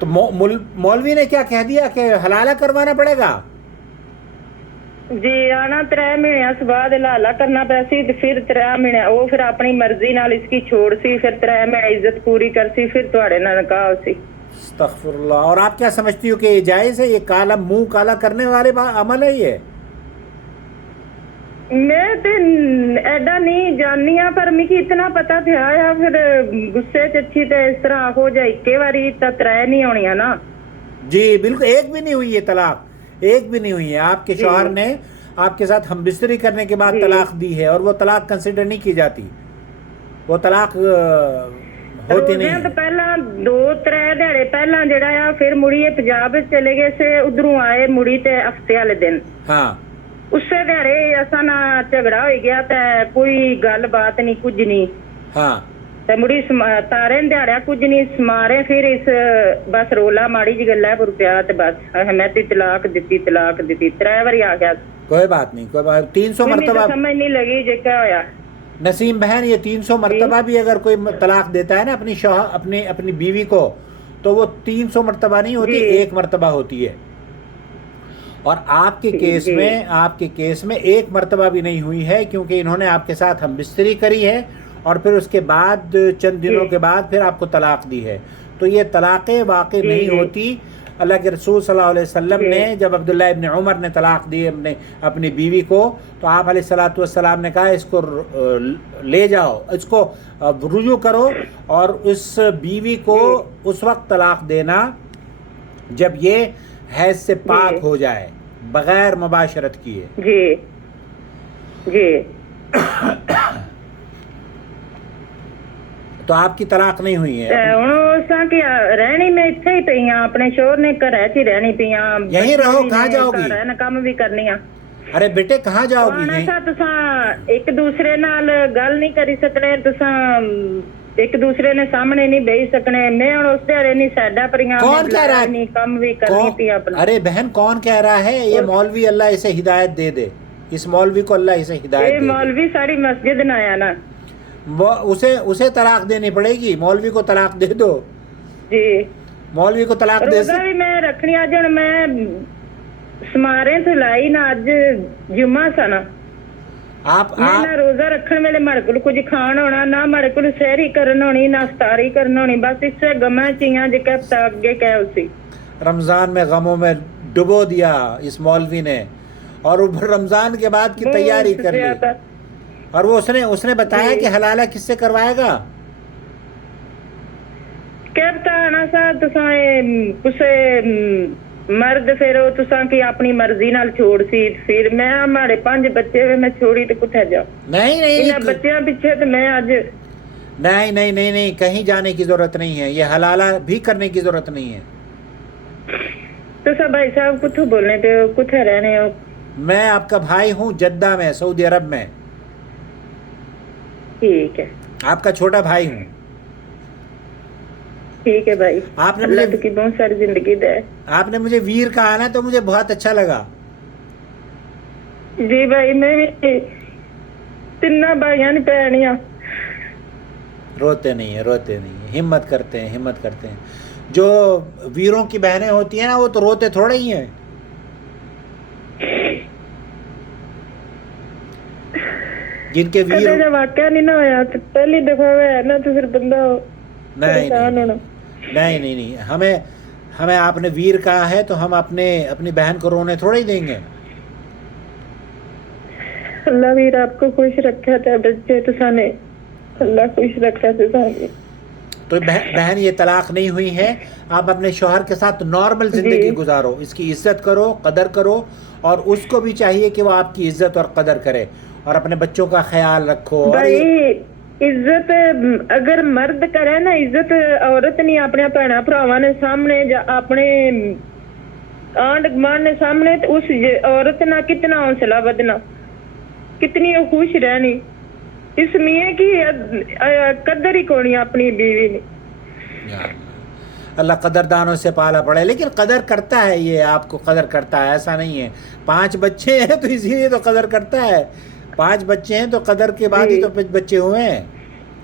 تو مولوی نے کیا کہہ دیا کہ حلالہ کروانا پڑے گا؟ جی آنا 3 مہینے اس بعد حلالہ کرنا پیا سی تے پھر 3 مہینے وہ پھر اپنی مرضی نال اس کی چھوڑ سی، پھر 3 مہینے عزت پوری کر سی، پھر تواڈے نال نکاح ہو سی۔ استغفر اللہ۔ اور آپ کیا سمجھتی ہو کہ یہ جائز ہے؟ یہ کالا منہ کالا کرنے والے عمل ہے یہ؟ میں تے ایڈا نہیں جاننی ہاں، پر مجھے اتنا پتا تھا یا پھر غصے چچی تے اس طرح ہو جائے اکے واری تا 3 نہیں ہونیاں نا۔ جی بالکل، ایک بھی نہیں ہوئی ہے طلاق، ایک بھی نہیں ہوئی ہے۔ آپ کے شوہر نے آپ کے ساتھ ہم بستری کرنے کے بعد طلاق دی ہے، اور وہ طلاق کنسیڈر نہیں کی جاتی، وہ طلاق ہوتی نہیں تو ہے۔ پہلا 2-3 دہاڑے پہلا جڑا آ پھر مڑی یہ پنجاب چلے گئے سے، ادھروں آئے مڑی تے ہفتے والے دن ہاں اسے دہاڑے اساں نال جھگڑا ہو گیا تے کوئی گل بات نہیں کچھ نہیں، ہاں تے مڑی تارے دہاڑیا کچھ نہیں سمارے، پھر اس بس رولا ماڑی جی گلا پر پیا تے بس میں تے طلاق دتی 3 واری آ گیا۔ کوئی بات نہیں، کوئی بات 300 مرتبہ سمجھ نہیں لگی جے کیا ہویا۔ نسیم بہن، یہ 300 مرتبہ بھی اگر کوئی طلاق دیتا ہے نا اپنی شوہر اپنی بیوی کو، تو وہ 300 مرتبہ نہیں ہوتی، 1 مرتبہ ہوتی ہے۔ اور آپ کے کیس میں 1 مرتبہ بھی نہیں ہوئی ہے، کیونکہ انہوں نے آپ کے ساتھ ہم بستری کری ہے اور پھر اس کے بعد چند دنوں کے بعد پھر آپ کو طلاق دی ہے۔ تو یہ طلاقیں واقع نہیں ہوتی۔ اللہ کے رسول صلی اللہ علیہ وسلم نے جب عبداللہ ابن عمر نے طلاق دی اپنی بیوی کو، تو آپ علیہ الصلوۃ والسلام نے کہا اس کو لے جاؤ، اس کو رجوع کرو، اور اس بیوی کو اس وقت طلاق دینا جب یہ حیض سے پاک ہو جائے، بغیر مباشرت کیے۔ جی جی تو آپ کی طلاق نہیں ہوئی ہے؟ رہنی میں اتنے ہی پئی ہاں، اپنے شوہر نے گھر ہی رہنی پئی ہاں۔ یہیں رہو، کہاں جاؤ گی؟ کام بھی کرنی ہاں۔ ارے بیٹے کہاں جاؤ گی؟ تساں ایک دوسرے نال گل نہیں کری سکنے، تساں ایک دوسرے نے سامنے نہیں بیٹھ سکنے۔ میں ہن اس دیہڑے نہیں سیڈا پریاں، کون کہہ رہا ہے؟ کام بھی کرنی پئی اپنا۔ ارے بہن کون کہہ رہا ہے؟ یہ مولوی اللہ اسے ہدایت دے دے، اس مولوی کو اللہ اسے ہدایت دے دے۔ مولوی ساری مسجد نہ آیا نا، اسے طلاق دینی پڑے گی۔ مولوی کو طلاق دے دو، جی مولوی کو طلاق دے روزہ بھی میں رکھنی اج، ہن میں سمارے تو لائی نا، اج جمعہ سا نا، آپ میں روزہ رکھن ویلے ماڑے کول کچھ کھان ہونا نہ، ماڑے کول سحری کرن ہونی نہ افطاری کرن ہونی، بس اس سے غماں چیاں جے کہ اگے کہ اسی رمضان میں غموں میں ڈبو دیا اس مولوی نے، اور رمضان کے بعد کی تیاری کر لی۔ اور وہ اس نے بتایا کہ حلالہ کس سے کروائے گا؟ کہ بتانا سا تساں کسے مرد پھر تساں کی اپنی مرضی نال چھوڑ سی، پھر میں ہمارے 5 بچے ہوئے میں چھوڑی تو کتے جاؤ؟ نہیں بچیاں پیچھے تو میں اج نہیں، کہیں جانے کی ضرورت نہیں ہے، یہ حلالہ بھی کرنے کی ضرورت نہیں ہے۔ تساں بھائی صاحب کتھوں بولنے پہ ہو، کتھے رہنے ہو؟ میں آپ کا بھائی ہوں، جدہ میں، سعودی عرب میں۔ ٹھیک ہے، آپ کا چھوٹا بھائی ہوں۔ ٹھیک ہے بھائی، آپ نے اللہ کی بہت ساری زندگی دے۔ آپ نے مجھے ویر کہا نا، تو مجھے بہت اچھا لگا۔ جی بھائی، میں بھی 3 بھائیاں نے بہنیاں۔ روتے نہیں ہیں، ہمت کرتے ہیں۔ جو ویروں کی بہنیں ہوتی ہیں نا، وہ تو روتے تھوڑے ہی ہیں۔ جن کے ویر جب واقعہ نہیں نہ ہویا تو پہلی دفعہ ہوا نا، تو پھر بندہ پریشان ہونا۔ نہیں، ہمیں آپ نے ویر کہا ہے تو ہم اپنی بہن کو رونے تھوڑے ہی دیں گے۔ اللہ ویر آپ کو خوش رکھا تھا، بچے تو سانے اللہ خوش رکھا تھا سانے۔ تو بہن یہ طلاق نہیں ہوئی ہے، آپ اپنے شوہر کے ساتھ نارمل زندگی گزارو، اس کی عزت کرو، قدر کرو، اور اس کو بھی چاہیے کہ وہ آپ کی عزت اور قدر کرے، اور اپنے بچوں کا خیال رکھو۔ بھائی عزت اگر مرد کرے نا، عزت عورت نہیں اپنے بھیڑا بھراواں نے سامنے یا اپنے آنڈ گوانڈ نے سامنے، تو اس عورت نہ کتنا حوصلہ بدنا، کتنی وہ خوش رہنی۔ اس میاں کی قدر ہی کونی اپنی بیوی نے۔ اللہ قدردانوں سے پالا پڑے، لیکن قدر کرتا ہے، یہ آپ کو قدر کرتا ہے، ایسا نہیں ہے۔ 5 بچے ہیں تو اسی لیے تو قدر کرتا ہے، 5 بچے ہیں تو قدر کے بعد ہی تو بچے ہوئے ہیں۔